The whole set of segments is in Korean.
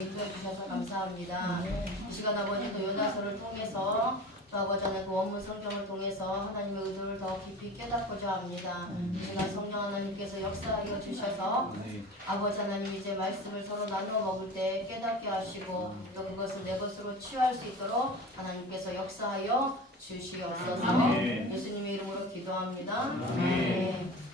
인도해 주셔서 감사합니다. 이 시간 아버지도 요나서를 통해서 또 아버지 하나님 원문 성경을 통해서 하나님의 의도를 더 깊이 깨닫고자 합니다. 이 시간 성령 하나님께서 역사하여 주셔서 아버지 하나님 이제 말씀을 서로 나누어 먹을 때 깨닫게 하시고 또 그것을 내 것으로 취할 수 있도록 하나님께서 역사하여 주시옵소서. 예수님의 이름으로 기도합니다. 아멘.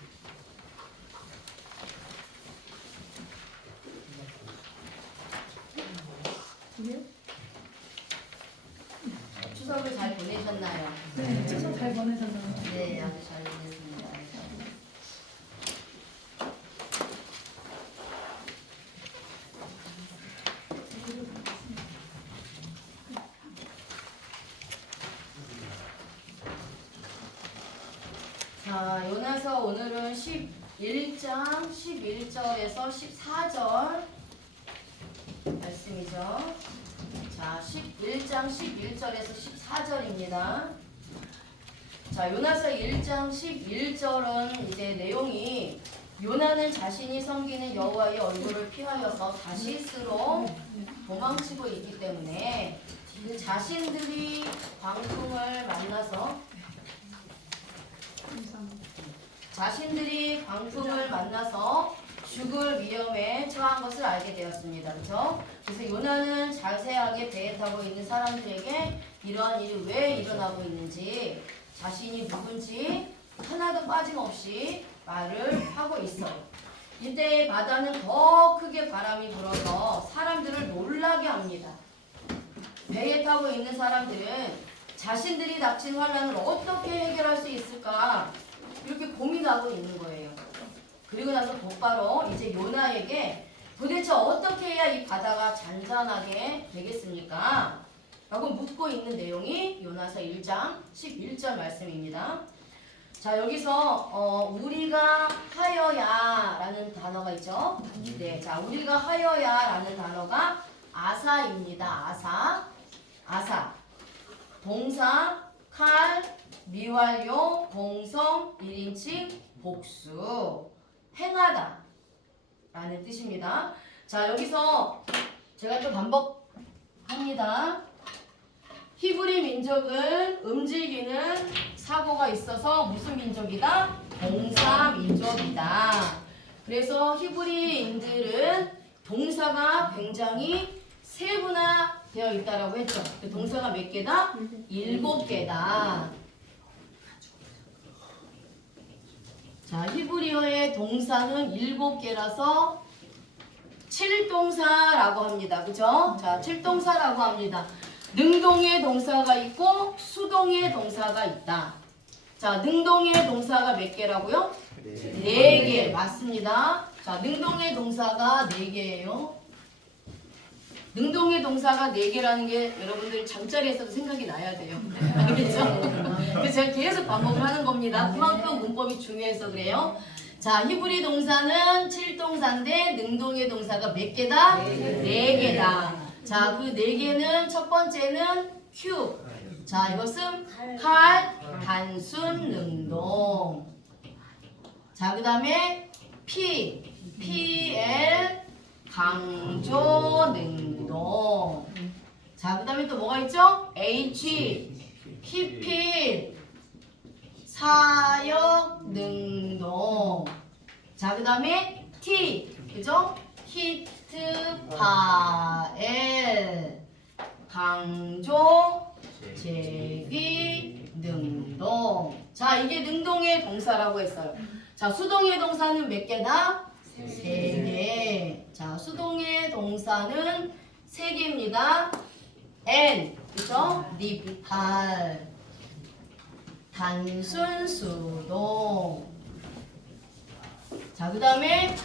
추석을 잘 보내셨나요? 네, 추석 잘 보내셨나요? 네, 아주 잘 보냈습니다. 자, 요나서 오늘은 11장 11절에서 14절 말씀이죠. 자, 11장 11절에서 14절입니다. 자, 요나서 1장 11절은 이제 내용이 요나는 자신이 섬기는 여호와의 얼굴을 피하여서 다시스로 도망치고 있기 때문에 그 자신들이 광풍을 만나서 죽을 위험에 처한 것을 알게 되었습니다. 그렇죠? 그래서 요나는 자세하게 배에 타고 있는 사람들에게 이러한 일이 왜 일어나고 있는지 자신이 누군지 하나도 빠짐없이 말을 하고 있어요. 이때 바다는 더 크게 바람이 불어서 사람들을 놀라게 합니다. 배에 타고 있는 사람들은 자신들이 닥친 환난을 어떻게 해결할 수 있을까 이렇게 고민하고 있는 거예요. 그리고 나서 곧바로 이제 요나에게 도대체 어떻게 해야 이 바다가 잔잔하게 되겠습니까? 라고 묻고 있는 내용이 요나서 1장 11절 말씀입니다. 자, 여기서 우리가 하여야 라는 단어가 있죠. 네, 자, 우리가 하여야 라는 단어가 아사입니다. 아사. 동사, 칼, 미완료, 공성, 1인칭, 복수. 행하다 라는 뜻입니다. 자, 여기서 제가 또 반복합니다. 히브리 민족은 움직이는 사고가 있어서 무슨 민족이다? 동사 민족이다. 그래서 히브리인들은 동사가 굉장히 세분화되어 있다라고 했죠. 그 동사가 몇 개다? 7개다. 자, 히브리어의 동사는 7개라서 7동사라고 합니다. 그죠? 자, 7동사라고 합니다. 능동의 동사가 있고 수동의 동사가 있다. 자, 능동의 동사가 몇 개라고요? 4개. 맞습니다. 자, 능동의 동사가 4개예요. 능동의 동사가 4개라는 게 여러분들 잠자리에서도 생각이 나야 돼요. 알겠죠? 그래서 제가 계속 반복을 하는 겁니다. 그만큼 문법이 중요해서 그래요. 자, 히브리 동사는 7동사인데 능동의 동사가 몇 개다? 4개다. 자, 그 4개는 첫 번째는 Q. 자, 이것은 칼, 단순 능동. 자, 그 다음에 PL, 강조 능동. 자, 그 다음에 또 뭐가 있죠? 피필, 사역 능동. 자, 그 다음에 T, 그죠? 파엘, 강조, 제기, 능동. 자, 이게 능동의 동사라고 했어요. 자, 수동의 동사는 몇 개다? 3개. 자, 수동의 동사는 3개입니다. N, 그죠? 니팔, 단순 수동. 자, 그 다음에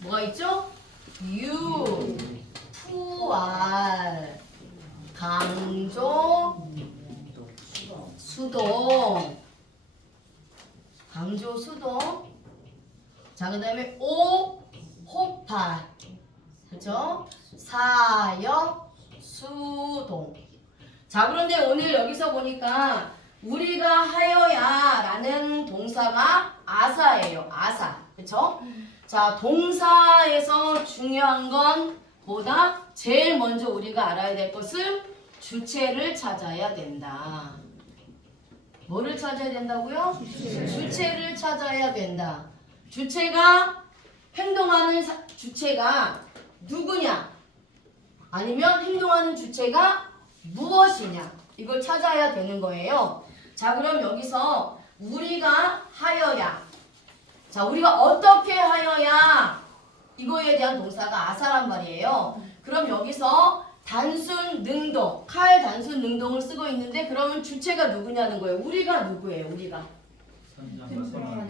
뭐가 있죠? 유, 푸알, 강조, 수동. 강조, 수동. 자, 그 다음에 오, 호파. 그죠? 사역, 수동. 자, 그런데 오늘 여기서 보니까 우리가 하여야 라는 동사가 아사예요. 아사. 그쵸? 자, 동사에서 중요한 건 보다 제일 먼저 우리가 알아야 될 것은 주체를 찾아야 된다. 뭐를 찾아야 된다고요? 주체를 찾아야 된다. 주체가 행동하는 주체가 누구냐? 아니면 행동하는 주체가 무엇이냐? 이걸 찾아야 되는 거예요. 자, 그럼 여기서 우리가 하여야. 자, 우리가 어떻게 하여야 이거에 대한 동사가 아사란 말이에요. 그럼 여기서 단순 능동, 칼 단순 능동을 쓰고 있는데 그러면 주체가 누구냐는 거예요. 우리가 누구예요? 우리가.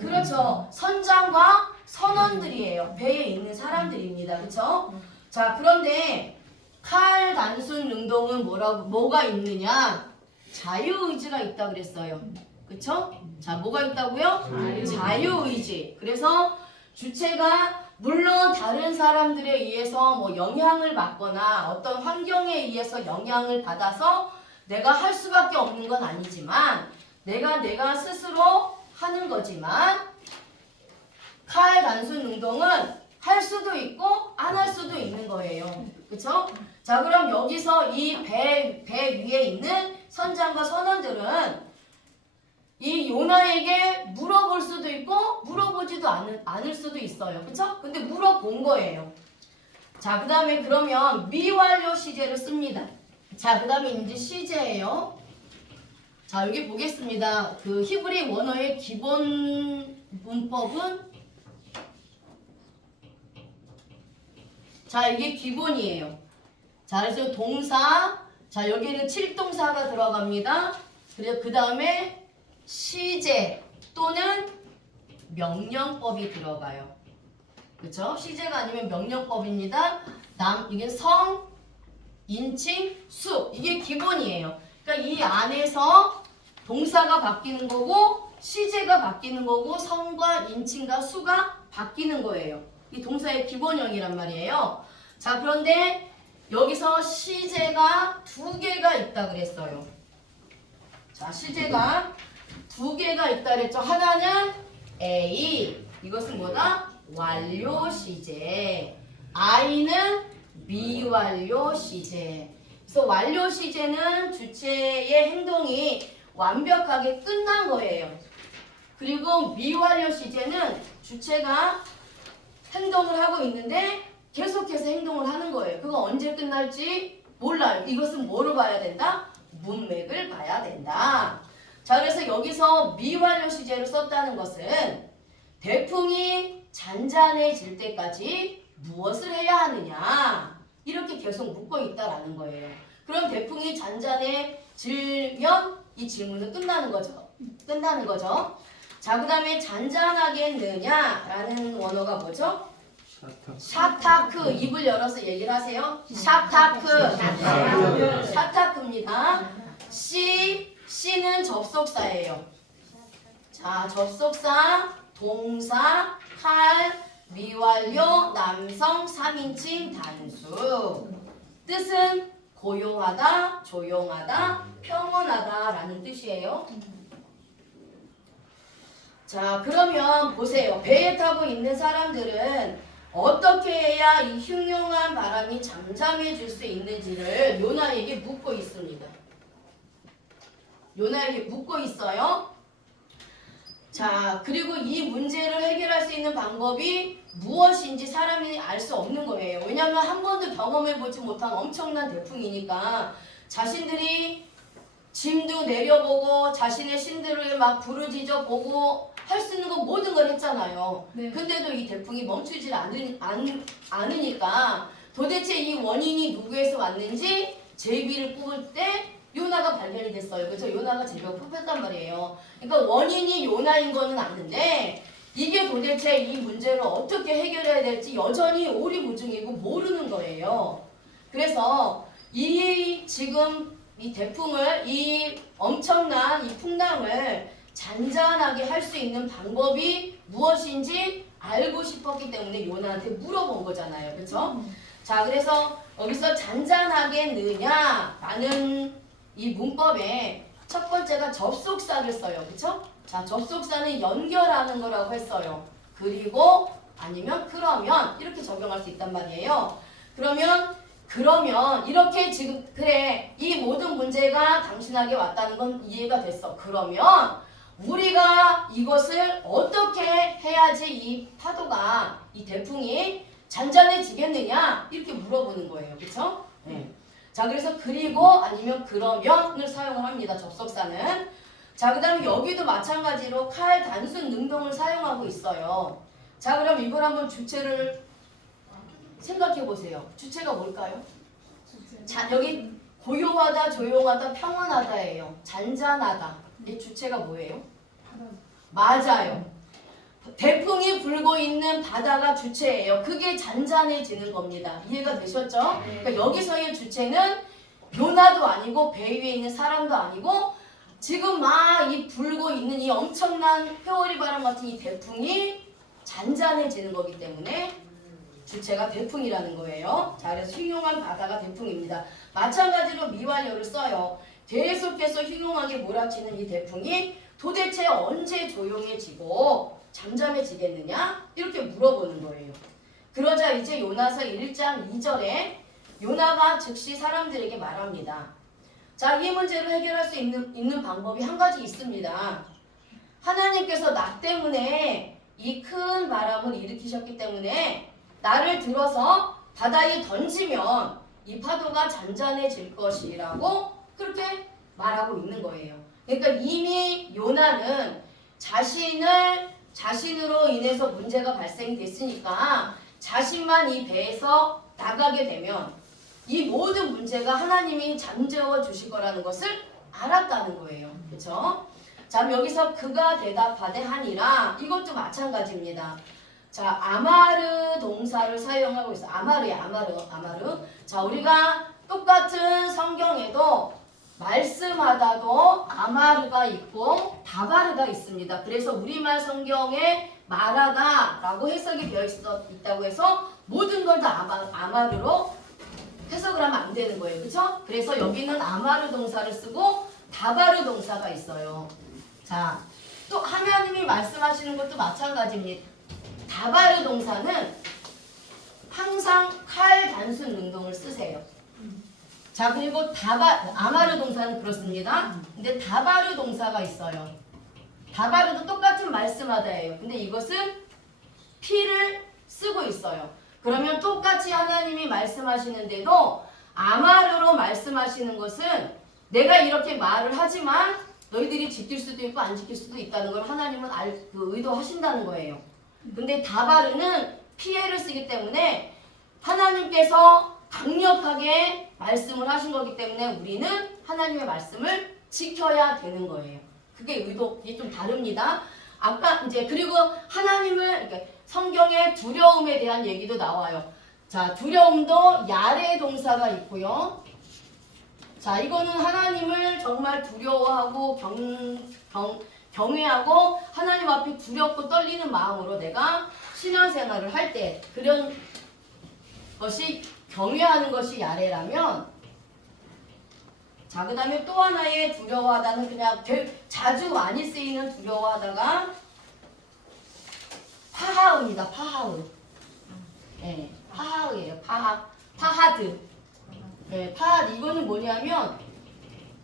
그렇죠. 선장과 선원들이에요. 배에 있는 사람들입니다. 그렇죠? 자, 그런데 칼 단순 능동은 뭐가 있느냐? 자유의지가 있다 그랬어요. 그쵸? 자, 뭐가 있다고요? 자유의지. 그래서 주체가 물론 다른 사람들에 의해서 뭐 영향을 받거나 어떤 환경에 의해서 영향을 받아서 내가 할 수밖에 없는 건 아니지만 내가 스스로 하는 거지만 칼 단순 능동은 할 수도 있고 안 할 수도 있는 거예요. 그쵸? 자, 그럼 여기서 이 배 위에 있는 선장과 선원들은 이 요나에게 물어볼 수도 있고 물어보지도 않을 수도 있어요. 그쵸? 근데 물어본 거예요. 자, 그 다음에 그러면 미완료 시제를 씁니다. 자, 그 다음에 이제 시제예요. 자, 여기 보겠습니다. 그 히브리 원어의 기본 문법은 자, 이게 기본이에요. 자, 그래서 동사, 자, 여기는 7동사가 들어갑니다. 그래서 그 다음에 시제 또는 명령법이 들어가요. 그렇죠? 시제가 아니면 명령법입니다. 이게 성, 인칭, 수. 이게 기본이에요. 그러니까 이 안에서 동사가 바뀌는 거고 시제가 바뀌는 거고 성과 인칭과 수가 바뀌는 거예요. 이 동사의 기본형이란 말이에요. 자, 그런데 여기서 시제가 2개가 있다 그랬어요. 자, 시제가 2개가 있다 그랬죠. 하나는 A, 이것은 뭐다? 완료 시제. I는 미완료 시제. 그래서 완료 시제는 주체의 행동이 완벽하게 끝난 거예요. 그리고 미완료 시제는 주체가 행동을 하고 있는데 계속해서 행동을 하는 거예요. 그거 언제 끝날지 몰라요. 이것은 뭐로 봐야 된다? 문맥을 봐야 된다. 자, 그래서 여기서 미완료 시제를 썼다는 것은 대풍이 잔잔해질 때까지 무엇을 해야 하느냐 이렇게 계속 묻고 있다라는 거예요. 그럼 대풍이 잔잔해지면 이 질문은 끝나는 거죠. 자, 그 다음에 잔잔하겠느냐라는 원어가 뭐죠? 샤타크. 입을 열어서 얘기를 하세요. 샤타크입니다. C는 접속사예요. 자, 접속사, 동사, 칼, 미완료, 남성, 3인칭 단수. 뜻은 고요하다, 조용하다, 평온하다라는 뜻이에요. 자, 그러면 보세요. 배에 타고 있는 사람들은 어떻게 해야 이 흉흉한 바람이 잠잠해질 수 있는지를 요나에게 묻고 있습니다. 요나에게 묻고 있어요. 자, 그리고 이 문제를 해결할 수 있는 방법이 무엇인지 사람이 알 수 없는 거예요. 왜냐하면 한 번도 경험해보지 못한 엄청난 대풍이니까 자신들이 짐도 내려보고 자신의 신들을 막 부르짖어 보고 할 수 있는 거 모든 걸 했잖아요. 네. 근데도 이 대풍이 멈추질 않으니까 도대체 이 원인이 누구에서 왔는지 제비를 뽑을 때 요나가 발견이 됐어요. 그래서 요나가 제비를 뽑혔단 말이에요. 그러니까 원인이 요나인 거는 아는데 이게 도대체 이 문제를 어떻게 해결해야 될지 여전히 오리무중이고 모르는 거예요. 그래서 지금 이 대풍을, 이 엄청난 이 풍랑을 잔잔하게 할 수 있는 방법이 무엇인지 알고 싶었기 때문에 요나한테 물어본 거잖아요. 그렇죠? 자, 그래서 여기서 잔잔하겠느냐라는 이 문법에 첫 번째가 접속사를 써요. 그렇죠? 자, 접속사는 연결하는 거라고 했어요. 그리고 아니면 그러면 이렇게 적용할 수 있단 말이에요. 그러면 이렇게 지금 그래 이 모든 문제가 당신에게 왔다는 건 이해가 됐어. 그러면 우리가 이것을 어떻게 해야지 이 파도가 이 대풍이 잔잔해지겠느냐 이렇게 물어보는 거예요. 그렇죠? 네. 자 그래서 그리고 아니면 그러면을 사용을 합니다. 접속사는. 자 그 다음에 여기도 마찬가지로 칼 단순 능동을 사용하고 있어요. 자 그럼 이걸 한번 주체를 생각해 보세요. 주체가 뭘까요? 자 여기 고요하다, 조용하다, 평온하다예요. 잔잔하다. 이 주체가 뭐예요? 맞아요. 대풍이 불고 있는 바다가 주체예요. 그게 잔잔해지는 겁니다. 이해가 되셨죠? 그러니까 여기서의 주체는 요나도 아니고 배 위에 있는 사람도 아니고 지금 막 이 불고 있는 이 엄청난 회오리 바람 같은 이 대풍이 잔잔해지는 거기 때문에 주체가 대풍이라는 거예요. 자, 그래서 흉흉한 바다가 대풍입니다. 마찬가지로 미완료를 써요. 계속해서 흉흉하게 몰아치는 이 대풍이 도대체 언제 조용해지고 잠잠해지겠느냐? 이렇게 물어보는 거예요. 그러자 이제 요나서 1장 2절에 요나가 즉시 사람들에게 말합니다. 자, 이 문제를 해결할 수 있는 방법이 한 가지 있습니다. 하나님께서 나 때문에 이 큰 바람을 일으키셨기 때문에 나를 들어서 바다에 던지면 이 파도가 잔잔해질 것이라고 그렇게 말하고 있는 거예요. 그러니까 이미 요나는 자신으로 인해서 문제가 발생됐으니까 자신만 이 배에서 나가게 되면 이 모든 문제가 하나님이 잠재워 주실 거라는 것을 알았다는 거예요. 그렇죠? 자, 여기서 그가 대답하되 하니라 이것도 마찬가지입니다. 자, 아마르 동사를 사용하고 있어요. 아마르. 자, 우리가 똑같은 성경에도 말씀하다도 아마르가 있고 다바르가 있습니다. 그래서 우리말 성경에 말하다라고 해석이 되어 있다고 해서 모든 걸 다 아마르로 해석을 하면 안 되는 거예요. 그렇죠? 그래서 여기는 아마르 동사를 쓰고 다바르 동사가 있어요. 자, 또 하나님이 말씀하시는 것도 마찬가지입니다. 다바르 동사는 항상 칼 단순 능동을 쓰세요. 자, 그리고 아마르 동사는 그렇습니다. 근데 다바르 동사가 있어요. 다바르도 똑같은 말씀하다예요. 근데 이것은 피를 쓰고 있어요. 그러면 똑같이 하나님이 말씀하시는데도 아마르로 말씀하시는 것은 내가 이렇게 말을 하지만 너희들이 지킬 수도 있고 안 지킬 수도 있다는 걸 하나님은 의도하신다는 거예요. 근데 다바르는 피해를 쓰기 때문에 하나님께서 강력하게 말씀을 하신 거기 때문에 우리는 하나님의 말씀을 지켜야 되는 거예요. 그게 좀 다릅니다. 아까 이제 그리고 하나님을 성경에 두려움에 대한 얘기도 나와요. 자, 두려움도 야레 동사가 있고요. 자, 이거는 하나님을 정말 두려워하고 경외하고 하나님 앞에 두렵고 떨리는 마음으로 내가 신앙생활을 할 때 그런 것이 경외하는 것이 야레라면, 자, 그 다음에 또 하나의 두려워하다는 그냥 자주 많이 쓰이는 두려워하다가 파하우입니다. 파하우. 네, 파하우예요. 파하드. 네, 파하드. 이거는 뭐냐면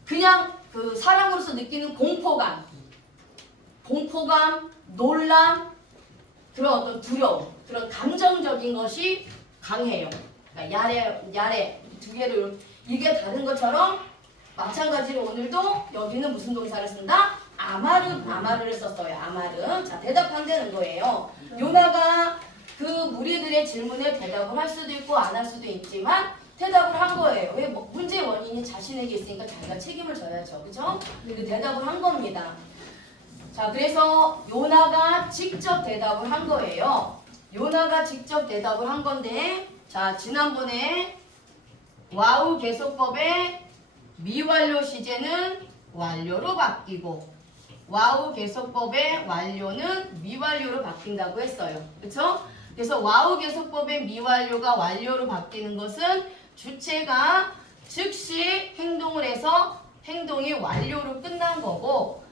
그냥 그 사람으로서 느끼는 공포감, 놀람, 그런 어떤 두려움, 그런 감정적인 것이 강해요. 그러니까 야레 두 개를 이게 다른 것처럼 마찬가지로 오늘도 여기는 무슨 동사를 쓴다? 아마르를 썼어요. 아마르. 자, 대답한다는 거예요. 요나가 그 무리들의 질문에 대답을 할 수도 있고 안 할 수도 있지만 대답을 한 거예요. 왜? 문제의 원인이 자신에게 있으니까 자기가 책임을 져야죠. 그죠? 그 대답을 한 겁니다. 자, 그래서 요나가 직접 대답을 한 거예요. 요나가 직접 대답을 한 건데, 자, 지난번에 와우 계속법의 미완료 시제는 완료로 바뀌고 와우 계속법의 완료는 미완료로 바뀐다고 했어요. 그렇죠? 그래서 와우 계속법의 미완료가 완료로 바뀌는 것은 주체가 즉시 행동을 해서 행동이 완료로 끝난 거고,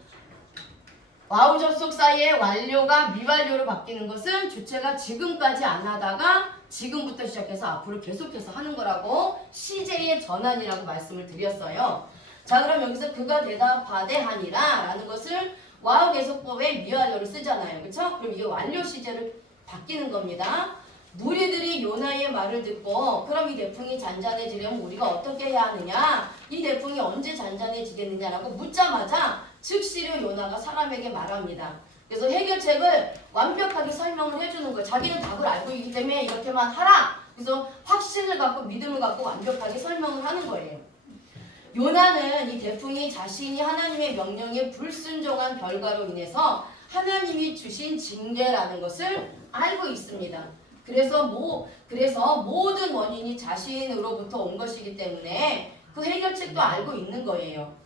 와우 접속사의 완료가 미완료로 바뀌는 것은 주체가 지금까지 안 하다가 지금부터 시작해서 앞으로 계속해서 하는 거라고 시제의 전환이라고 말씀을 드렸어요. 자, 그럼 여기서 그가 대답하되 하니라 라는 것을 와우계속법에 미완료를 쓰잖아요. 그렇죠? 그럼 이게 완료 시제를 바뀌는 겁니다. 무리들이 요나의 말을 듣고 그럼 이 대풍이 잔잔해지려면 우리가 어떻게 해야 하느냐? 이 대풍이 언제 잔잔해지겠느냐라고 묻자마자 즉시로 요나가 사람에게 말합니다. 그래서 해결책을 완벽하게 설명을 해주는 거예요. 자기는 답을 알고 있기 때문에 이렇게만 하라. 그래서 확신을 갖고 믿음을 갖고 완벽하게 설명을 하는 거예요. 요나는 이 대풍이 자신이 하나님의 명령에 불순종한 결과로 인해서 하나님이 주신 징계라는 것을 알고 있습니다. 그래서 모든 원인이 자신으로부터 온 것이기 때문에 그 해결책도 알고 있는 거예요.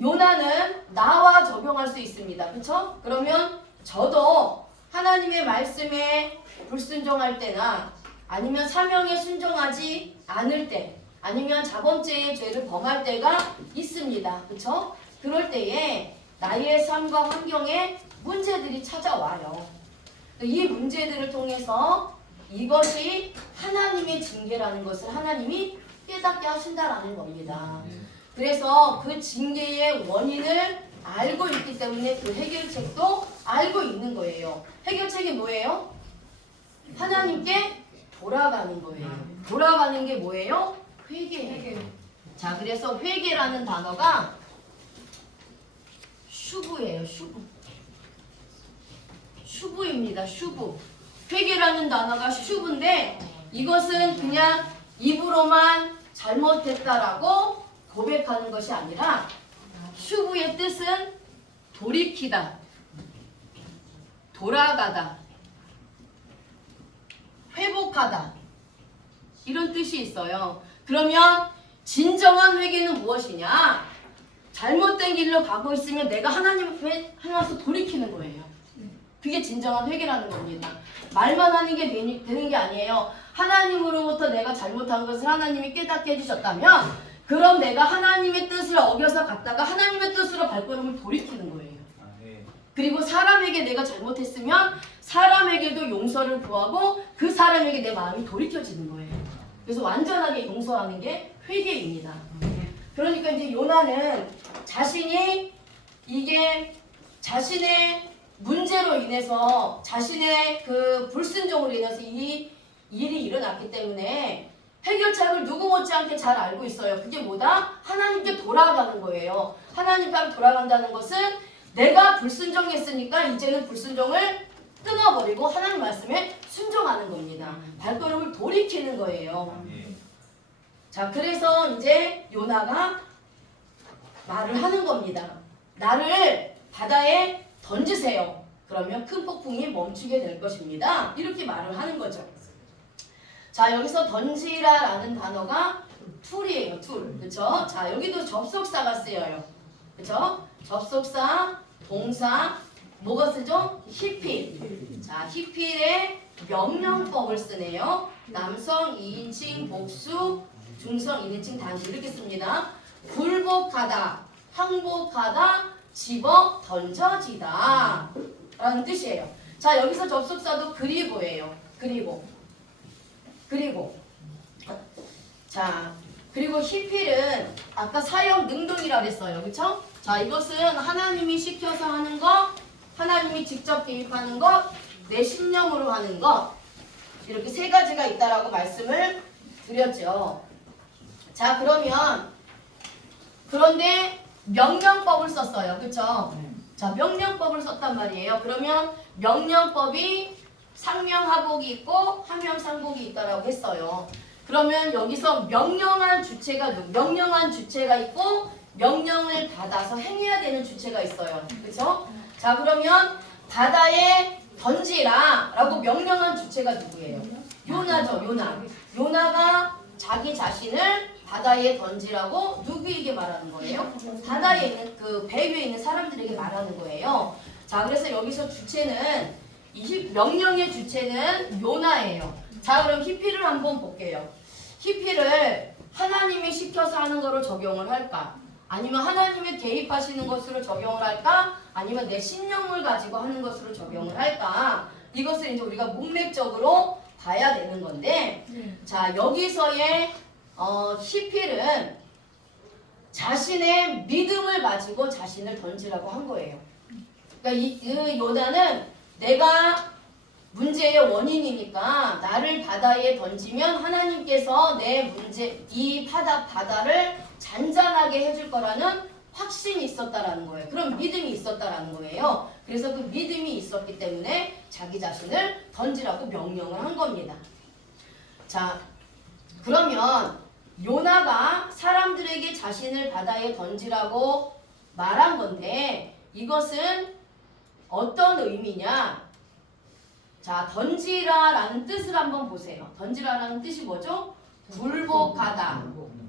요나는 나와 적용할 수 있습니다. 그렇죠? 그러면 저도 하나님의 말씀에 불순종할 때나 아니면 사명에 순종하지 않을 때 아니면 자범죄의 죄를 범할 때가 있습니다. 그렇죠? 그럴 때에 나의 삶과 환경에 문제들이 찾아와요. 이 문제들을 통해서 이것이 하나님의 징계라는 것을 하나님이 깨닫게 하신다라는 겁니다. 그래서 그 징계의 원인을 알고 있기 때문에 그 해결책도 알고 있는 거예요. 해결책이 뭐예요? 하나님께 돌아가는 거예요. 돌아가는 게 뭐예요? 회개예요. 자, 그래서 회개라는 단어가 슈브예요. 슈브입니다. 슈브. 회개라는 단어가 슈브인데 이것은 그냥 입으로만 잘못했다라고 고백하는 것이 아니라 슈브의 뜻은 돌이키다, 돌아가다, 회복하다 이런 뜻이 있어요. 그러면 진정한 회개는 무엇이냐? 잘못된 길로 가고 있으면 내가 하나님 앞에 하나서 돌이키는 거예요. 그게 진정한 회개라는 겁니다. 말만 하는 게 되는 게 아니에요. 하나님으로부터 내가 잘못한 것을 하나님이 깨닫게 해주셨다면 그럼 내가 하나님의 뜻을 어겨서 갔다가 하나님의 뜻으로 발걸음을 돌이키는 거예요. 그리고 사람에게 내가 잘못했으면 사람에게도 용서를 구하고 그 사람에게 내 마음이 돌이켜지는 거예요. 그래서 완전하게 용서하는 게 회개입니다. 그러니까 이제 요나는 자신이 이게 자신의 문제로 인해서 자신의 그 불순종으로 인해서 이 일이 일어났기 때문에 해결책을 누구 못지않게 잘 알고 있어요. 그게 뭐다? 하나님께 돌아가는 거예요. 하나님께 돌아간다는 것은 내가 불순종했으니까 이제는 불순종을 끊어버리고 하나님 말씀에 순종하는 겁니다. 발걸음을 돌이키는 거예요. 자, 그래서 이제 요나가 말을 하는 겁니다. 나를 바다에 던지세요. 그러면 큰 폭풍이 멈추게 될 것입니다. 이렇게 말을 하는 거죠. 자, 여기서 던지라라는 단어가 툴이에요. 툴. 그렇죠? 자, 여기도 접속사가 쓰여요. 그렇죠? 접속사, 동사, 뭐가 쓰죠? 히필. 자, 히필의 명령법을 쓰네요. 남성 2인칭 복수, 중성 1인칭 단수 이렇게 씁니다. 굴복하다, 항복하다, 집어 던져지다 라는 뜻이에요. 자, 여기서 접속사도 그리고예요. 자, 그리고 히필은 아까 사역 능동이라고 했어요. 그쵸? 자, 이것은 하나님이 시켜서 하는 것, 하나님이 직접 개입하는 것, 내 신념으로 하는 것 이렇게 세 가지가 있다라고 말씀을 드렸죠. 자, 그런데 명령법을 썼어요. 그쵸? 자, 명령법을 썼단 말이에요. 그러면 명령법이 상명하복이 있고 하명상복이 있다라고 했어요. 그러면 여기서 명령한 주체가 있고 명령을 받아서 행해야 되는 주체가 있어요. 그쵸? 자, 그러면 바다에 던지라 라고 명령한 주체가 누구예요? 요나죠. 요나가 자기 자신을 바다에 던지라고 누구에게 말하는 거예요? 바다에 있는 그 배 위에 있는 사람들에게 말하는 거예요. 자, 그래서 여기서 주체는 명령의 주체는 요나예요. 자, 그럼 히필을 한번 볼게요. 히필을 하나님이 시켜서 하는 거로 적용을 할까? 아니면 하나님이 개입하시는 것으로 적용을 할까? 아니면 내 신념을 가지고 하는 것으로 적용을 할까? 이것을 이제 우리가 문맥적으로 봐야 되는 건데, 자 여기서의 히필은 자신의 믿음을 가지고 자신을 던지라고 한 거예요. 그러니까 이 요나는 내가 문제의 원인이니까 나를 바다에 던지면 하나님께서 내 문제 이 바다를 잔잔하게 해줄 거라는 확신이 있었다라는 거예요. 그런 믿음이 있었다라는 거예요. 그래서 그 믿음이 있었기 때문에 자기 자신을 던지라고 명령을 한 겁니다. 자, 그러면 요나가 사람들에게 자신을 바다에 던지라고 말한 건데 이것은 어떤 의미냐? 자, 던지라라는 뜻을 한번 보세요. 던지라라는 뜻이 뭐죠? 굴복하다,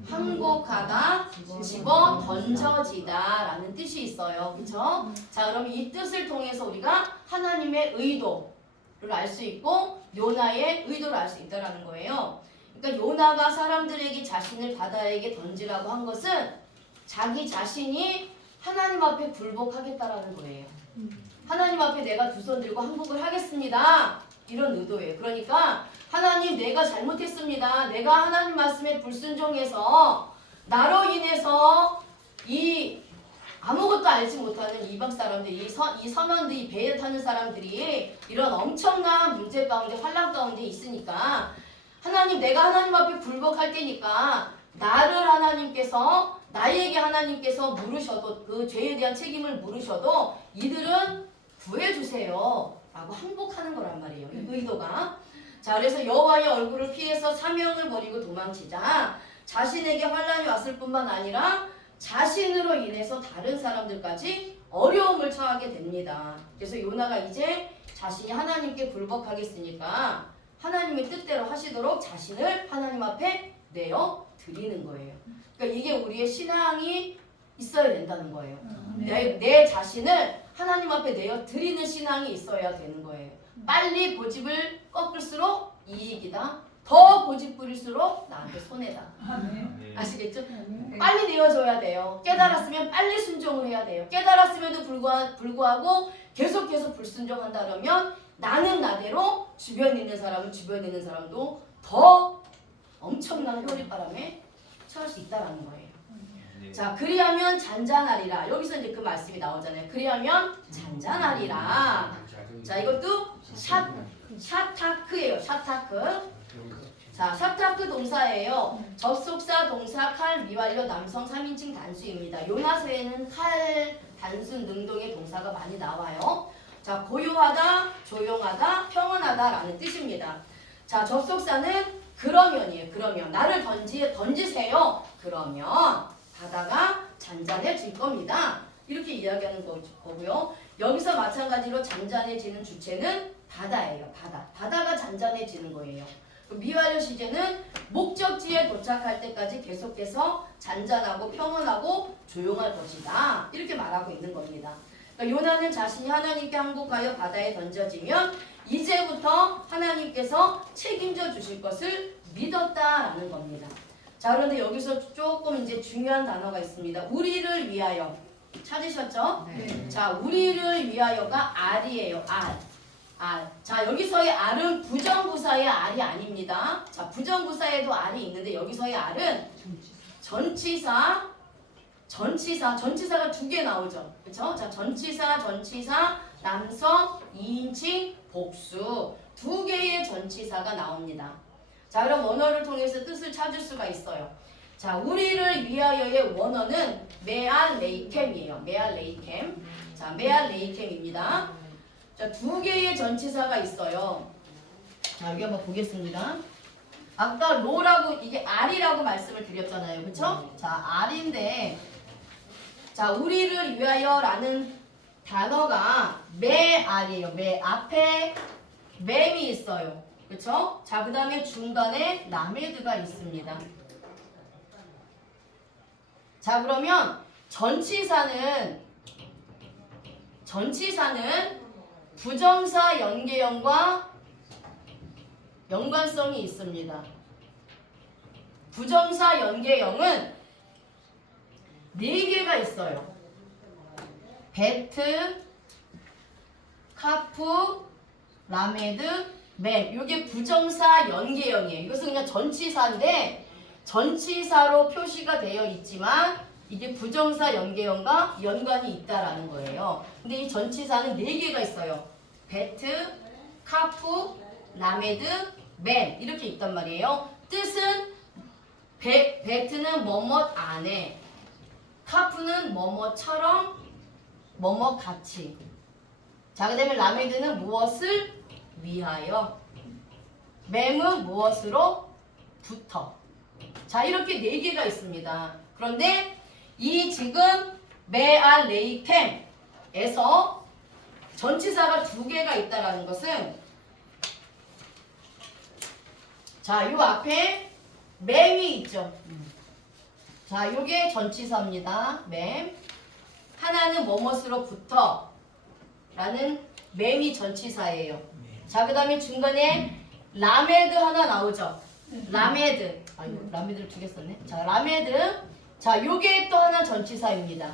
항복하다, 집어 던져지다 라는 뜻이 있어요. 그쵸? 자, 그럼 이 뜻을 통해서 우리가 하나님의 의도를 알 수 있고 요나의 의도를 알 수 있다는 거예요. 그러니까 요나가 사람들에게 자신을 바다에게 던지라고 한 것은 자기 자신이 하나님 앞에 굴복하겠다라는 거예요. 하나님 앞에 내가 두 손 들고 항복을 하겠습니다. 이런 의도예요. 그러니까 하나님 내가 잘못했습니다. 내가 하나님 말씀에 불순종해서 나로 인해서 이 아무것도 알지 못하는 이방 사람들, 이 선원들, 이 배에 타는 사람들이 이런 엄청난 문제 가운데 환난 가운데 있으니까 하나님 내가 하나님 앞에 굴복할 테니까 나를 하나님께서 나에게 하나님께서 물으셔도 그 죄에 대한 책임을 물으셔도 이들은 구해주세요 라고 항복하는 거란 말이에요. 이 의도가. 자, 그래서 여호와의 얼굴을 피해서 사명을 버리고 도망치자 자신에게 환난이 왔을 뿐만 아니라 자신으로 인해서 다른 사람들까지 어려움을 처하게 됩니다. 그래서 요나가 이제 자신이 하나님께 굴복하겠으니까 하나님의 뜻대로 하시도록 자신을 하나님 앞에 내어 드리는 거예요. 그러니까 이게 우리의 신앙이 있어야 된다는 거예요. 내 자신을 하나님 앞에 내어 드리는 신앙이 있어야 되는 거예요. 빨리 고집을 꺾을수록 이익이다. 더 고집 부릴수록 나한테 손해다. 아시겠죠? 빨리 내어줘야 돼요. 깨달았으면 빨리 순종을 해야 돼요. 깨달았음에도 불구하고 계속 불순종한다 그러면 나는 나대로 주변에 있는 사람도 더 엄청난 효리바람에 처할 수 있다는 거예요. 자, 그리하면 잔잔하리라. 여기서 이제 그 말씀이 나오잖아요. 그리하면 잔잔하리라. 자, 이것도 샤타크예요. 샤타크. 자, 샤타크 동사예요. 접속사, 동사, 칼, 미완료, 남성 3인칭 단수입니다. 요나서에는 칼, 단수, 능동의 동사가 많이 나와요. 자, 고요하다, 조용하다, 평온하다라는 뜻입니다. 자, 접속사는 그러면이에요. 그러면 나를 던지세요. 그러면 바다가 잔잔해질 겁니다. 이렇게 이야기하는 거고요. 여기서 마찬가지로 잔잔해지는 주체는 바다예요. 바다가 잔잔해지는 거예요. 미완료 시제는 목적지에 도착할 때까지 계속해서 잔잔하고 평온하고 조용할 것이다. 이렇게 말하고 있는 겁니다. 그러니까 요나는 자신이 하나님께 항복하여 바다에 던져지면 이제부터 하나님께서 책임져 주실 것을 믿었다라는 겁니다. 자, 그런데 여기서 조금 이제 중요한 단어가 있습니다. 우리를 위하여. 찾으셨죠? 네. 자, 우리를 위하여가 알이에요. 알. 자, 여기서의 알은 부정부사의 알이 아닙니다. 자, 부정부사에도 알이 있는데 여기서의 알은 전치사가 두 개 나오죠. 그렇죠? 자, 전치사, 남성, 2인칭, 복수 두 개의 전치사가 나옵니다. 자, 그럼 원어를 통해서 뜻을 찾을 수가 있어요. 자, 우리를 위하여의 원어는 메알레이켐이에요. 메알레이켐. 자, 메알레이켐입니다. 자, 두 개의 전치사가 있어요. 자, 여기 한번 보겠습니다. 아까 로라고 이게 알이라고 말씀을 드렸잖아요. 그렇죠? 자, 알인데 자, 우리를 위하여라는 단어가 메알이에요. 메 앞에 맴이 있어요. 그렇죠? 자, 그다음에 중간에 라메드가 있습니다. 자, 그러면 전치사는 부정사 연계형과 연관성이 있습니다. 부정사 연계형은 4개가 있어요. 베트, 카프, 라메드, 맨. 이게 부정사 연계형이에요. 이것은 그냥 전치사인데 전치사로 표시가 되어 있지만 이게 부정사 연계형과 연관이 있다라는 거예요. 근데 이 전치사는 4개가 있어요. 베트, 카프, 라메드, 맨 이렇게 있단 말이에요. 뜻은 베트는 뭐뭇 안에, 카프는 뭐뭇처럼, 뭐뭇 같이. 자, 그 다음에 라메드는 무엇을 위하여, 맴은 무엇으로부터. 자, 이렇게 4개가 있습니다. 그런데 이 지금 메알레이템에서 전치사가 2개가 있다라는 것은 자, 요 앞에 맴이 있죠. 자, 요게 전치사입니다. 맴. 하나는 뭐뭇으로부터 라는 맴이 전치사예요. 자, 그 다음에 중간에 라메드 하나 나오죠. 라메드. 아이고, 라메드를 2개 썼네. 자, 라메드. 자, 요게 또 하나 전치사입니다.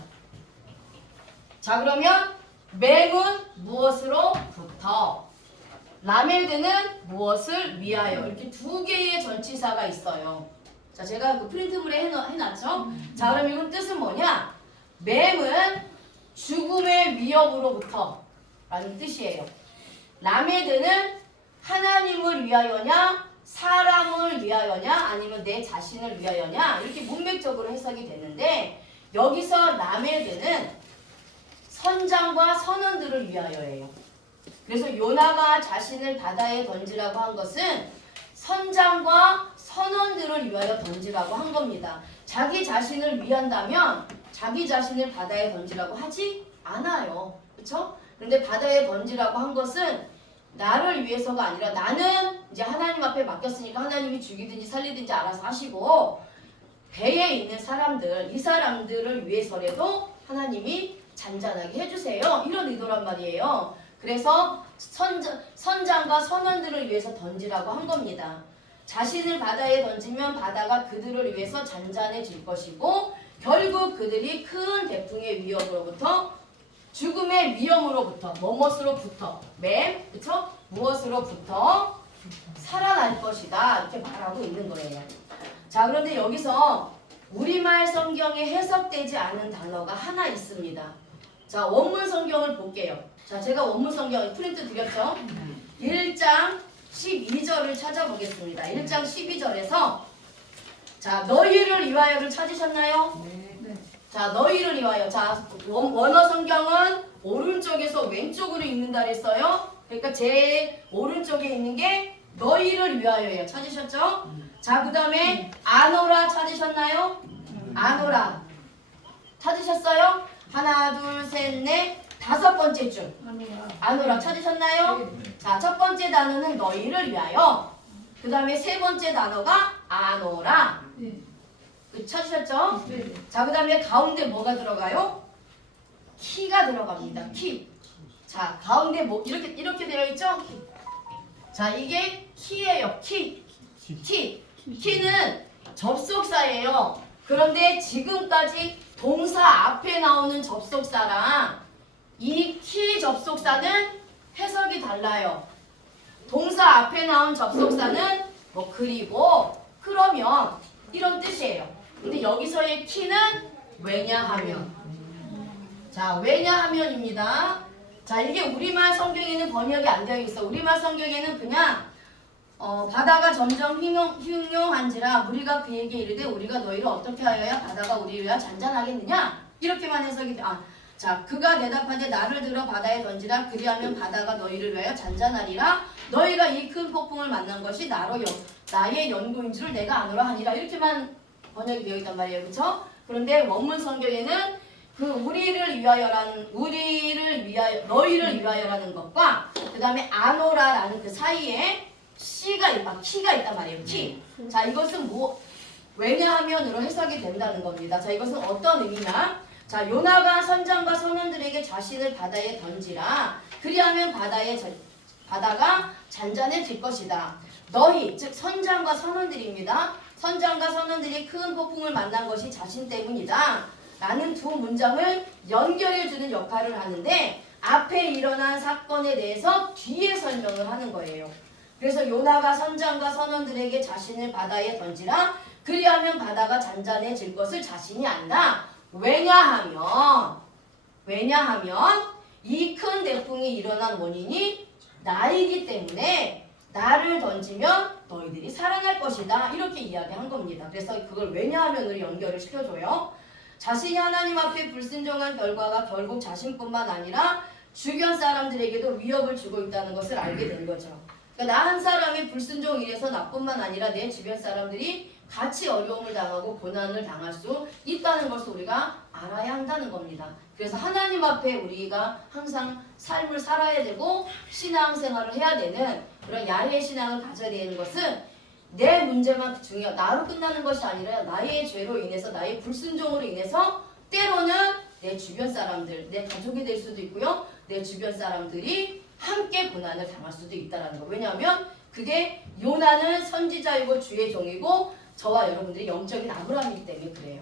자, 그러면 맴은 무엇으로부터, 라메드는 무엇을 위하여. 이렇게 2개의 전치사가 있어요. 자, 제가 그 프린트물에 해놨죠? 자, 그럼 이건 뜻은 뭐냐? 맴은 죽음의 위협으로부터 라는 뜻이에요. 라메드는 하나님을 위하여냐, 사람을 위하여냐, 아니면 내 자신을 위하여냐, 이렇게 문맥적으로 해석이 되는데, 여기서 라메드는 선장과 선원들을 위하여예요. 그래서 요나가 자신을 바다에 던지라고 한 것은 선장과 선원들을 위하여 던지라고 한 겁니다. 자기 자신을 위한다면 자기 자신을 바다에 던지라고 하지 않아요. 그렇죠? 그런데 바다에 던지라고 한 것은 나를 위해서가 아니라, 나는 이제 하나님 앞에 맡겼으니까 하나님이 죽이든지 살리든지 알아서 하시고, 배에 있는 사람들, 이 사람들을 위해서라도 하나님이 잔잔하게 해주세요. 이런 의도란 말이에요. 그래서 선장과 선원들을 위해서 던지라고 한 겁니다. 자신을 바다에 던지면 바다가 그들을 위해서 잔잔해질 것이고, 결국 그들이 큰 태풍의 위협으로부터, 죽음의 위험으로부터, 뭐뭇으로부터, 맴, 그쵸? 무엇으로부터 살아날 것이다, 이렇게 말하고 있는 거예요. 자, 그런데 여기서 우리말 성경에 해석되지 않은 단어가 하나 있습니다. 자, 원문 성경을 볼게요. 자, 제가 원문 성경 프린트 드렸죠? 1장 12절을 찾아보겠습니다. 1장 12절에서 자, 너희를 위하여를 찾으셨나요? 네. 자, 너희를 위하여. 자, 원어 성경은 오른쪽에서 왼쪽으로 읽는다 그랬어요. 그러니까 제 오른쪽에 있는 게 너희를 위하여예요. 찾으셨죠? 자, 그 다음에 아노라 찾으셨나요? 아노라 찾으셨어요? 하나, 둘, 셋, 넷, 5번째 줄. 아노라 찾으셨나요? 자, 첫 번째 단어는 너희를 위하여. 그 다음에 3번째 단어가 아노라. 네. 찾으셨죠? 네. 자, 그 다음에 가운데 뭐가 들어가요? 키가 들어갑니다. 키. 자, 가운데 뭐 이렇게 되어 있죠? 자, 이게 키예요. 키. 키는 접속사예요. 그런데 지금까지 동사 앞에 나오는 접속사랑 이 키 접속사는 해석이 달라요. 동사 앞에 나온 접속사는 뭐 그리고, 그러면 이런 뜻이에요. 근데 여기서의 키는 왜냐하면. 자, 왜냐하면입니다. 자, 이게 우리말 성경에는 번역이 안 되어 있어. 우리말 성경에는 그냥 바다가 점점 흉흉한지라 무리가 그에게 이르되 우리가 너희를 어떻게 하여야 바다가 우리를 위하여 잔잔하겠느냐, 이렇게만 해석이 돼. 자, 그가 대답하되 나를 들어 바다에 던지라, 그리하면 바다가 너희를 위하여 잔잔하리라. 너희가 이 큰 폭풍을 만난 것이 나의 연고인 줄을 내가 아노라 하니라. 이렇게만 번역이 되어 있단 말이에요. 그렇죠? 그런데 원문 성경에는 그 너희를 위하여라는 것과 그 다음에 아노라라는 그 사이에 키가 있단 말이에요. 키. 자, 이것은 왜냐하면으로 해석이 된다는 겁니다. 자, 이것은 어떤 의미냐? 자, 요나가 선장과 선원들에게 자신을 바다에 던지라. 그리하면 바다가 잔잔해질 것이다. 너희, 즉 선장과 선원들입니다. 선장과 선원들이 큰 폭풍을 만난 것이 자신 때문이다 라는 두 문장을 연결해주는 역할을 하는데, 앞에 일어난 사건에 대해서 뒤에 설명을 하는 거예요. 그래서 요나가 선장과 선원들에게 자신을 바다에 던지라. 그리하면 바다가 잔잔해질 것을 자신이 안다. 왜냐하면 이 큰 대풍이 일어난 원인이 나이기 때문에 나를 던지면 너희들이 살아날 것이다. 이렇게 이야기한 겁니다. 그래서 그걸 왜냐하면으로 연결을 시켜줘요. 자신이 하나님 앞에 불순종한 결과가 결국 자신뿐만 아니라 주변 사람들에게도 위협을 주고 있다는 것을 알게 된 거죠. 그러니까 나 한 사람의 불순종 인해서 나뿐만 아니라 내 주변 사람들이 같이 어려움을 당하고 고난을 당할 수 있다는 것을 우리가 알아야 한다는 겁니다. 그래서 하나님 앞에 우리가 항상 삶을 살아야 되고 신앙생활을 해야 되는 그런 야외 신앙을 가져야 되는 것은 내 문제만 나로 끝나는 것이 아니라 나의 죄로 인해서 나의 불순종으로 인해서 때로는 내 주변 사람들, 내 가족이 될 수도 있고요. 내 주변 사람들이 함께 고난을 당할 수도 있다는 거. 왜냐하면 그게 요나는 선지자이고 주의 종이고 저와 여러분들이 영적인 아브라함이기 때문에 그래요.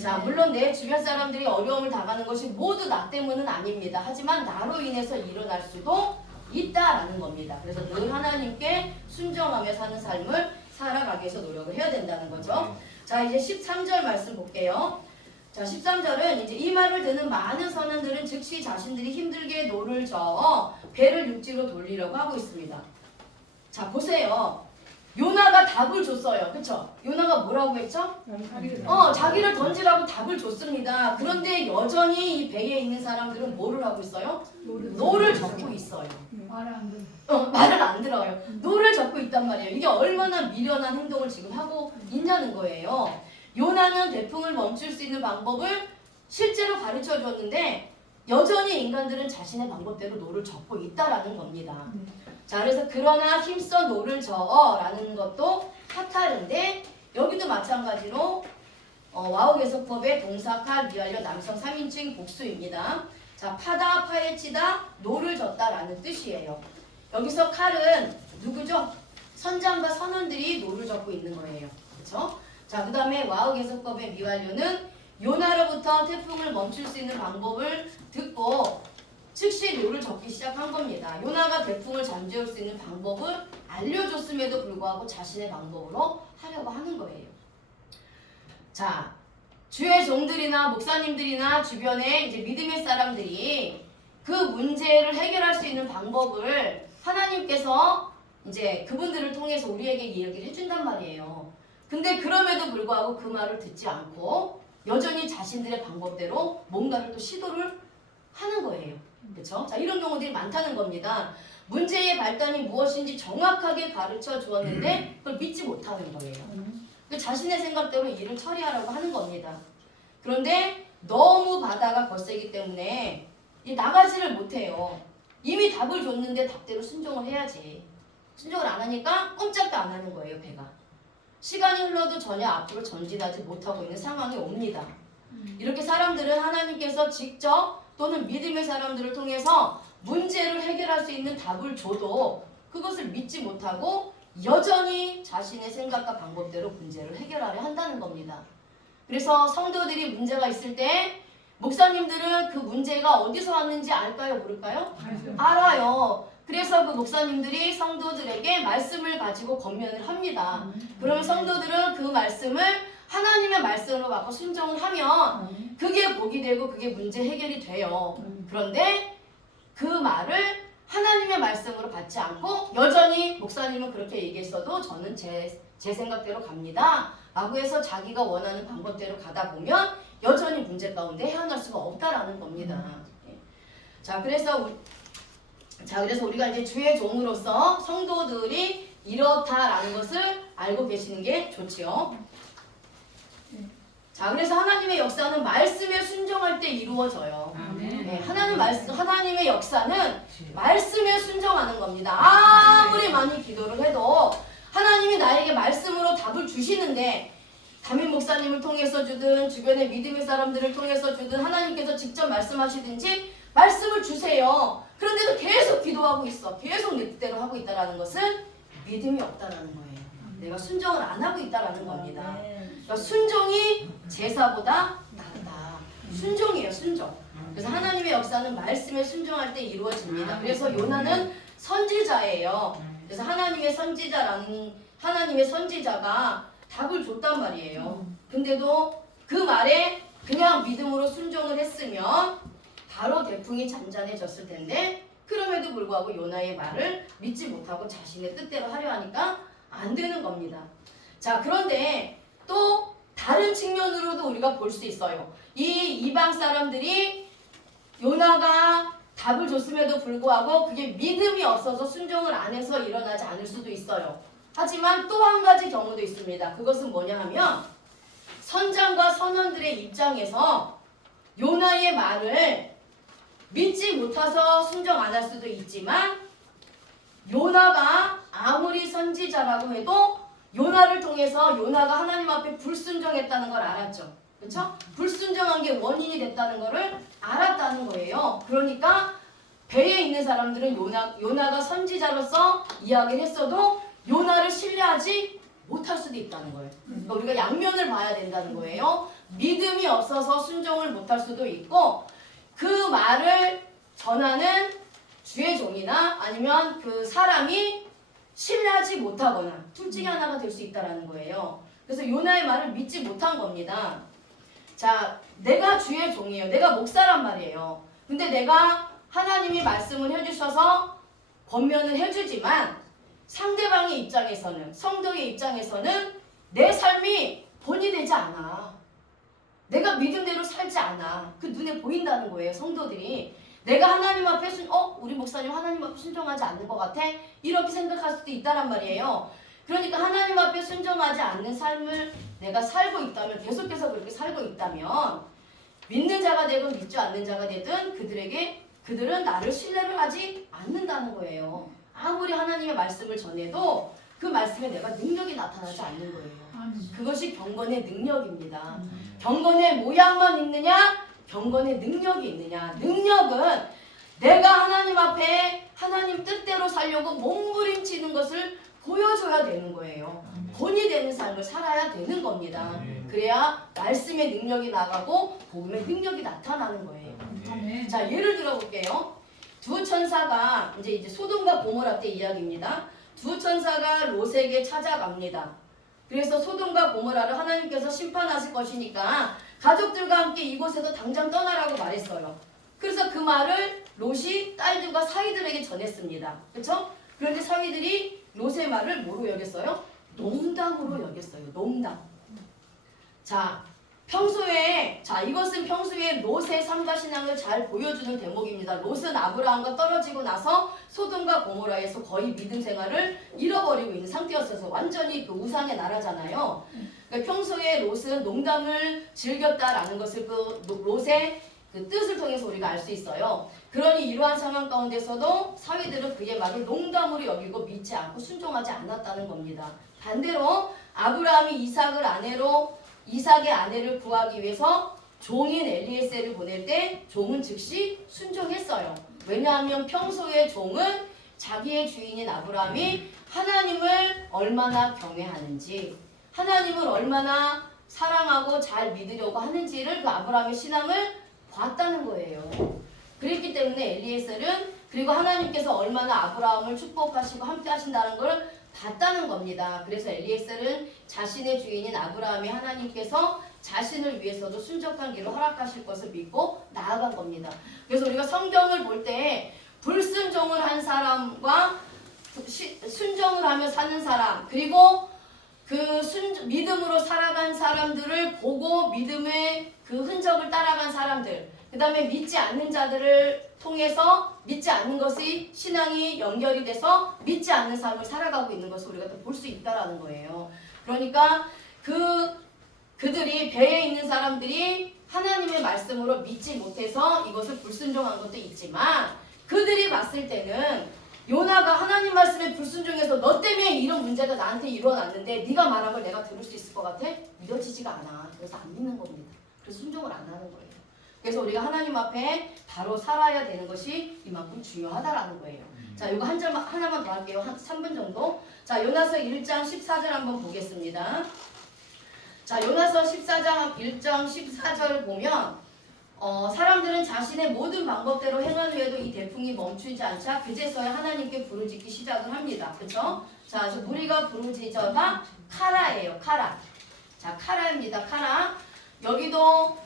자, 물론 내 주변 사람들이 어려움을 당하는 것이 모두 나 때문은 아닙니다. 하지만 나로 인해서 일어날 수도 있다라는 겁니다. 그래서 늘 하나님께 순종하며 사는 삶을 살아가기 위해서 노력을 해야 된다는 거죠. 자, 이제 13절 말씀 볼게요. 자, 13절은 이제 이 말을 듣는 많은 선원들은 즉시 자신들이 힘들게 노를 저어 배를 육지로 돌리려고 하고 있습니다. 자, 보세요. 요나가 답을 줬어요. 그쵸? 요나가 뭐라고 했죠? 자기를 던지라고 답을 줬습니다. 그런데 여전히 이 배에 있는 사람들은 뭐를 하고 있어요? 노를 젓고 있어요. 말을 안 들어. 말을 안 들어요. 노를 젓고 있단 말이에요. 이게 얼마나 미련한 행동을 지금 하고 있냐는 거예요. 요나는 대풍을 멈출 수 있는 방법을 실제로 가르쳐 줬는데 여전히 인간들은 자신의 방법대로 노를 젓고 있다라는 겁니다. 자, 그래서 그러나 힘써 노를 저어라는 것도 카타르인데 여기도 마찬가지로 와우개석법의 동사 칼 미완료 남성 3인칭 복수입니다. 자, 파다 파헤치다 노를 젓다라는 뜻이에요. 여기서 칼은 누구죠? 선장과 선원들이 노를 젓고 있는 거예요. 그렇죠? 자, 그 다음에 와우개석법의 미완료는 요나로부터 태풍을 멈출 수 있는 방법을 듣고 즉시 노를 젓기 시작한 겁니다. 요나가 태풍을 잠재울 수 있는 방법을 알려줬음에도 불구하고 자신의 방법으로 하려고 하는 거예요. 자, 주의 종들이나 목사님들이나 주변에 이제 믿음의 사람들이 그 문제를 해결할 수 있는 방법을 하나님께서 이제 그분들을 통해서 우리에게 이야기를 해준단 말이에요. 근데 그럼에도 불구하고 그 말을 듣지 않고 여전히 자신들의 방법대로 뭔가를 또 시도를 하는 거예요. 그렇죠? 자, 이런 경우들이 많다는 겁니다. 문제의 발단이 무엇인지 정확하게 가르쳐 주었는데 그걸 믿지 못하는 거예요. 그 자신의 생각대로 일을 처리하려고 하는 겁니다. 그런데 너무 바다가 거세기 때문에 나가지를 못해요. 이미 답을 줬는데 답대로 순종을 해야지. 순종을 안 하니까 꼼짝도 안 하는 거예요, 배가. 시간이 흘러도 전혀 앞으로 전진하지 못하고 있는 상황이 옵니다. 이렇게 사람들은 하나님께서 직접 또는 믿음의 사람들을 통해서 문제를 해결할 수 있는 답을 줘도 그것을 믿지 못하고 여전히 자신의 생각과 방법대로 문제를 해결하려 한다는 겁니다. 그래서 성도들이 문제가 있을 때 목사님들은 그 문제가 어디서 왔는지 알까요? 모를까요? 알아요. 그래서 그 목사님들이 성도들에게 말씀을 가지고 권면을 합니다. 그러면 성도들은 그 말씀을 하나님의 말씀으로 받고 순종을 하면 그게 복이 되고 그게 문제 해결이 돼요. 그런데 그 말을 하나님의 말씀으로 받지 않고 여전히 목사님은 그렇게 얘기했어도 저는 제 생각대로 갑니다. 라고 해서 자기가 원하는 방법대로 가다 보면 여전히 문제 가운데 헤어날 수가 없다라는 겁니다. 자, 그래서 우리가 이제 주의 종으로서 성도들이 이렇다라는 것을 알고 계시는 게 좋지요. 자, 그래서 하나님의 역사는 말씀에 순종할 때 이루어져요. 네, 하나님의 역사는 말씀에 순종하는 겁니다. 아무리 많이 기도를 해도 하나님이 나에게 말씀으로 답을 주시는데 담임 목사님을 통해서 주든 주변의 믿음의 사람들을 통해서 주든 하나님께서 직접 말씀하시든지 말씀을 주세요. 그런데도 계속 기도하고 있어. 계속 내 뜻대로 하고 있다는 것은 믿음이 없다라는 거예요. 내가 순종을 안 하고 있다라는 겁니다. 그러니까 순종이 제사보다 낫다. 순종이에요, 순종. 그래서 하나님의 역사는 말씀에 순종할 때 이루어집니다. 그래서 요나는 선지자예요. 그래서 하나님의 선지자가 답을 줬단 말이에요. 근데도 그 말에 그냥 믿음으로 순종을 했으면 바로 태풍이 잠잠해졌을 텐데 그럼에도 불구하고 요나의 말을 믿지 못하고 자신의 뜻대로 하려 하니까 안 되는 겁니다. 자, 그런데 또 다른 측면으로도 우리가 볼 수 있어요. 이 이방 사람들이 요나가 답을 줬음에도 불구하고 그게 믿음이 없어서 순종을 안 해서 일어나지 않을 수도 있어요. 하지만 또 한 가지 경우도 있습니다. 그것은 뭐냐 하면 선장과 선원들의 입장에서 요나의 말을 믿지 못해서 순종 안 할 수도 있지만 요나가 아무리 선지자라고 해도 요나를 통해서 요나가 하나님 앞에 불순종했다는 걸 알았죠. 그렇죠? 불순종한 게 원인이 됐다는 거를 알았다는 거예요. 그러니까 배에 있는 사람들은 요나가 선지자로서 이야기를 했어도 요나를 신뢰하지 못할 수도 있다는 거예요. 그러니까 우리가 양면을 봐야 된다는 거예요. 믿음이 없어서 순종을 못할 수도 있고 그 말을 전하는 주의 종이나 아니면 그 사람이 신뢰하지 못하거나 둘 중에 하나가 될 수 있다는 거예요. 그래서 요나의 말을 믿지 못한 겁니다. 자, 내가 주의 종이에요. 내가 목사란 말이에요. 근데 내가 하나님이 말씀을 해주셔서 권면을 해주지만 상대방의 입장에서는, 성도의 입장에서는 내 삶이 본이 되지 않아. 내가 믿음대로 살지 않아. 그 눈에 보인다는 거예요, 성도들이. 내가 하나님 앞에 우리 목사님 하나님 앞에 순종하지 않는 것 같아? 이렇게 생각할 수도 있다란 말이에요. 그러니까 하나님 앞에 순종하지 않는 삶을 내가 살고 있다면, 계속해서 그렇게 살고 있다면 믿는 자가 되든 믿지 않는 자가 되든 그들은 나를 신뢰를 하지 않는다는 거예요. 아무리 하나님의 말씀을 전해도 그 말씀에 내가 능력이 나타나지 않는 거예요. 그것이 경건의 능력입니다. 경건의 모양만 있느냐? 경건의 능력이 있느냐? 능력은 내가 하나님 앞에 하나님 뜻대로 살려고 몸부림치는 것을 보여줘야 되는 거예요. 본이 되는 삶을 살아야 되는 겁니다. 그래야 말씀의 능력이 나가고 복음의 능력이 나타나는 거예요. 자, 예를 들어 볼게요. 두 천사가 이제 소돔과 고모라 때 이야기입니다. 두 천사가 롯에게 찾아갑니다. 그래서 소돔과 고모라를 하나님께서 심판하실 것이니까 가족들과 함께 이곳에서 당장 떠나라고 말했어요. 그래서 그 말을 롯이 딸들과 사위들에게 전했습니다. 그렇죠? 그런데 사위들이 롯의 말을 뭐로 여겼어요? 농담으로 여겼어요. 농담. 자, 이것은 평소에 롯의 삶과 신앙을 잘 보여주는 대목입니다. 롯은 아브라함과 떨어지고 나서 소돔과 고모라에서 거의 믿음 생활을 잃어버리고 있는 상태였어서 완전히 그 우상의 나라잖아요. 그러니까 평소에 롯은 농담을 즐겼다라는 것을 그 롯의 그 뜻을 통해서 우리가 알 수 있어요. 그러니 이러한 상황 가운데서도 사위들은 그의 말을 농담으로 여기고 믿지 않고 순종하지 않았다는 겁니다. 반대로 아브라함이 이삭의 아내를 구하기 위해서 종인 엘리에셀을 보낼 때 종은 즉시 순종했어요. 왜냐하면 평소에 종은 자기의 주인인 아브라함이 하나님을 얼마나 경외하는지, 하나님을 얼마나 사랑하고 잘 믿으려고 하는지를 그 아브라함의 신앙을 봤다는 거예요. 그랬기 때문에 엘리에셀은 그리고 하나님께서 얼마나 아브라함을 축복하시고 함께 하신다는 걸 봤다는 겁니다. 그래서 엘리에셀은 자신의 주인인 아브라함이 하나님께서 자신을 위해서도 순종한 길을 허락하실 것을 믿고 나아간 겁니다. 그래서 우리가 성경을 볼 때 불순종을 한 사람과 순종을 하며 사는 사람, 그리고 그 믿음으로 살아간 사람들을 보고 믿음의 그 흔적을 따라간 사람들, 그 다음에 믿지 않는 자들을 통해서 믿지 않는 것이 신앙이 연결이 돼서 믿지 않는 삶을 살아가고 있는 것을 우리가 또 볼 수 있다라는 거예요. 그러니까 그들이 배에 있는 사람들이 하나님의 말씀으로 믿지 못해서 이것을 불순종한 것도 있지만 그들이 봤을 때는 요나가 하나님 말씀에 불순종해서 너 때문에 이런 문제가 나한테 일어났는데 네가 말한 걸 내가 들을 수 있을 것 같아? 믿어지지가 않아. 그래서 안 믿는 겁니다. 그래서 순종을 안 하는 거예요. 그래서 우리가 하나님 앞에 바로 살아야 되는 것이 이만큼 중요하다라는 거예요. 자, 이거 하나만 더 할게요. 한 3분 정도. 자, 요나서 1장 14절 한번 보겠습니다. 자, 요나서 14장 1장 14절 보면 사람들은 자신의 모든 방법대로 행한 후에도 이 대풍이 멈추지 않자 그제서야 하나님께 부르짖기 시작을 합니다. 그쵸? 자, 그래서 무리가 부르짖어가 카라예요. 카라. 자, 카라입니다. 카라. 여기도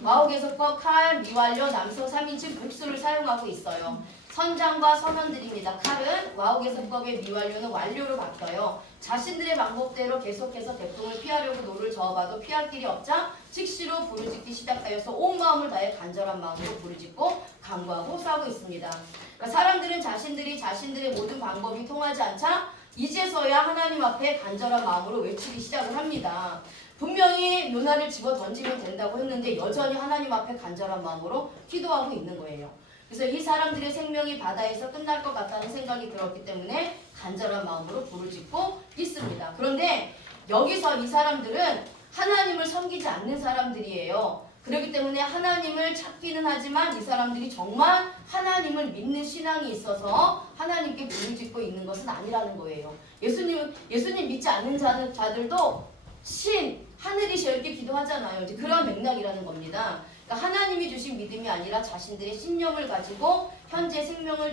마옥에서법 칼, 미완료, 남서 3인칭 복수를 사용하고 있어요. 선장과 선원들입니다. 칼은 와우개선법의 미완료는 완료로 바뀌어요. 자신들의 방법대로 계속해서 대풍을 피하려고 노를 저어봐도 피할 길이 없자 즉시로 부르짖기 시작하여서 온 마음을 다해 간절한 마음으로 부르짖고 간구하고 싸우고 있습니다. 그러니까 사람들은 자신들의 모든 방법이 통하지 않자 이제서야 하나님 앞에 간절한 마음으로 외치기 시작을 합니다. 분명히 요나를 집어 던지면 된다고 했는데 여전히 하나님 앞에 간절한 마음으로 기도하고 있는 거예요. 그래서 이 사람들의 생명이 바다에서 끝날 것 같다는 생각이 들었기 때문에 간절한 마음으로 부르짖고 있습니다. 그런데 여기서 이 사람들은 하나님을 섬기지 않는 사람들이에요. 그렇기 때문에 하나님을 찾기는 하지만 이 사람들이 정말 하나님을 믿는 신앙이 있어서 하나님께 부르짖고 있는 것은 아니라는 거예요. 예수님 믿지 않는 자들도 하늘이셔 이렇게 기도하잖아요. 이제 그런 맥락이라는 겁니다. 그러니까 하나님이 주신 믿음이 아니라 자신들의 신념을 가지고 현재 생명이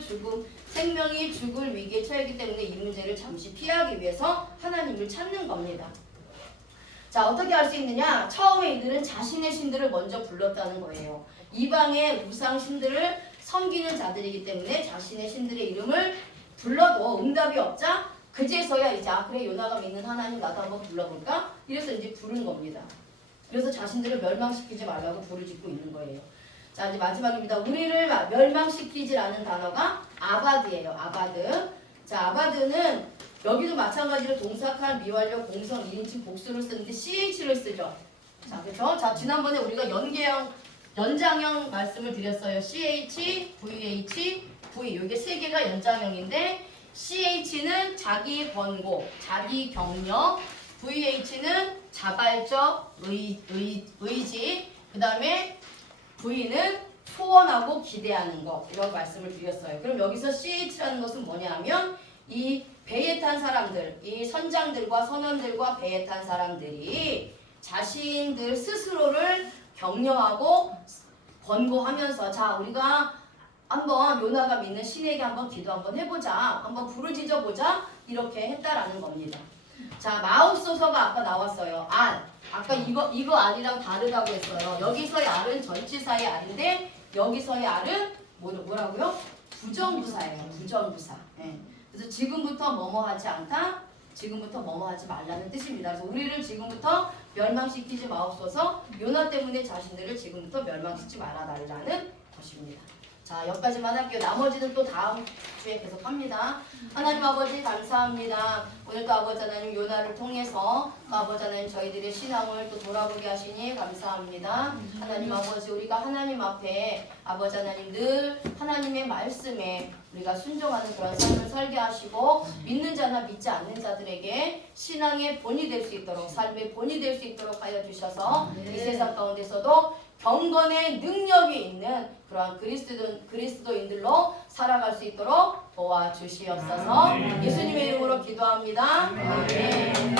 죽을 위기에 처했기 때문에 이 문제를 잠시 피하기 위해서 하나님을 찾는 겁니다. 자, 어떻게 할 수 있느냐? 처음에 이들은 자신의 신들을 먼저 불렀다는 거예요. 이방의 우상 신들을 섬기는 자들이기 때문에 자신의 신들의 이름을 불러도 응답이 없자 그제서야 이제 그래 요나가 믿는 하나님 나도 한번 불러볼까? 이래서 이제 부른 겁니다. 그래서 자신들을 멸망시키지 말라고 부르짖고 있는 거예요. 자, 이제 마지막입니다. 우리를 멸망시키지라는 단어가 아바드예요. 아바드. 자, 아바드는 여기도 마찬가지로 동사칼, 미완료, 공성, 1인칭 복수를 쓰는데 CH를 쓰죠. 자, 그렇죠? 자, 지난번에 우리가 연장형 말씀을 드렸어요. CH, VH, V. 이게 세 개가 연장형인데 CH는 자기 권고, 자기 격려, VH는 자발적 의지, 그 다음에 V는 소원하고 기대하는 것, 이런 말씀을 드렸어요. 그럼 여기서 CH라는 것은 뭐냐 하면 이 배에 탄 사람들, 이 선장들과 선원들과 배에 탄 사람들이 자신들 스스로를 격려하고 권고하면서 자, 우리가 한번 요나가 믿는 신에게 한번 기도 한번 해보자, 한번 부르짖어 보자, 이렇게 했다라는 겁니다. 자, 마옵소서가 아까 나왔어요. 아까 이거 알이랑 다르다고 했어요. 여기서의 알은 전치사의 알인데 여기서의 알은 뭐라고요? 부정부사예요. 부정부사. 네. 그래서 지금부터 뭐뭐 하지 않다, 지금부터 뭐뭐 하지 말라는 뜻입니다. 그래서 우리를 지금부터 멸망시키지 마옵소서, 요나 때문에 자신들을 지금부터 멸망시키지 말아달라는 것입니다. 자, 여기까지만 할게요. 나머지는 또 다음 주에 계속 합니다. 하나님 아버지 감사합니다. 오늘도 아버지 하나님 요나를 통해서 아버지 하나님 저희들의 신앙을 또 돌아보게 하시니 감사합니다. 하나님 아버지 우리가 하나님 앞에 아버지 하나님 늘 하나님의 말씀에 우리가 순종하는 그런 삶을 살게 하시고 믿는 자나 믿지 않는 자들에게 신앙의 본이 될 수 있도록 삶의 본이 될 수 있도록 하여 주셔서 이 세상 가운데서도 경건의 능력이 있는 그러한 그리스도인들로 살아갈 수 있도록 도와주시옵소서. 예수님의 이름으로 기도합니다. 아멘.